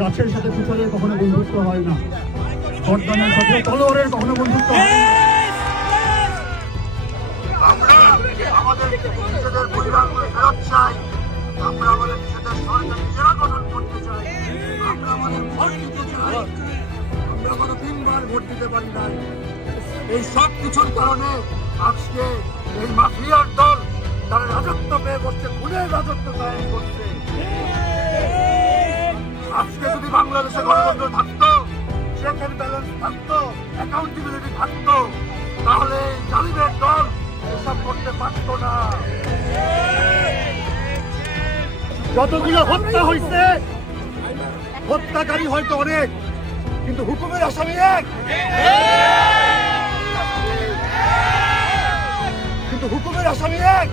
গাছের সাথে কুচলের কখনো বন্ধুত্ব হয় না, বর্ধমানের সাথে তলোয়ারের কখনো বন্ধুত্ব হয় না। আমরা আমাদের নিজেদের পরিবারগুলো ফেরত চাই, আমরা আমাদের নিজেদের সরকার নিজেরা গঠন করতে চাই, আমরা আমাদের ভোট দিতে চাই। আমরা গত 3 বার ভোট দিতে পারি নাই। এই সব কিছুর কারণে আজকে এই মাফিয়ার দল তারা রাজত্ব পেয়ে বসছে, খুনের রাজত্ব কায়েম করছে। আজকে যদি বাংলাদেশে গণতন্ত্র থাকতো, চেক এন্ড ব্যালেন্স থাকতো, অ্যাকাউন্টেবিলিটি থাকতো, তাহলে এই জালিমের দল এসব করতে পারত না। যতগুলো হত্যা হয়েছে, হত্যাকারী হয়তো অনেক, কিন্তু হুকুমের আসামি এক। কিন্তু হুকুমের আসামি এক।